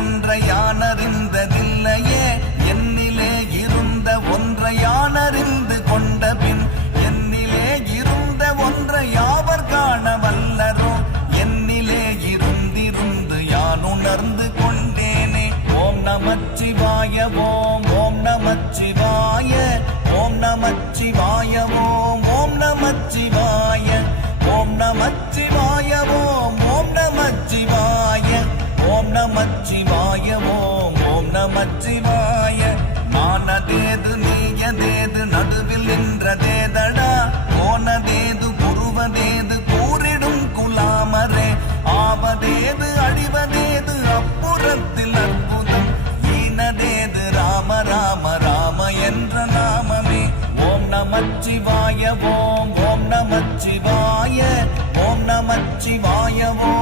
ஒன்றை யானறிந்ததில்லையே என்னிலே இருந்த ஒன்றை யானறிந்து கொண்ட பின் என்னிலே இருந்த ஒன்றை யாவர் காண வல்லரோ என்னிலே இருந்திருந்து யான் உணர்ந்து கொண்டேனே. ஓம் நமச்சிவாய ஓம் ஓம் நமச்சிவாய ஓம் நமச்சிவாய ஓம் ஓம் நமச்சிவாய ஓம் நமச்சிவாய ஓம் ஓம் நமச்சிவாய ஓம் நமச்சிவாய ஓம் ஓம் நமச்சிவாய. மானதேது நீயதேது நடுவில் நின்றதேதடா போனதேது புருவதேது கூறிடும் குலாமரே ஆவதேது அழிவதேது அப்புறத்தில் அற்புதம் ஈனதேது ராம ராம ராம என்ற நாமமே. ஓம் நமச்சிவாய ஓம் ஓம் நமச்சிவாய ஓம் நமச்சிவாய ஓம்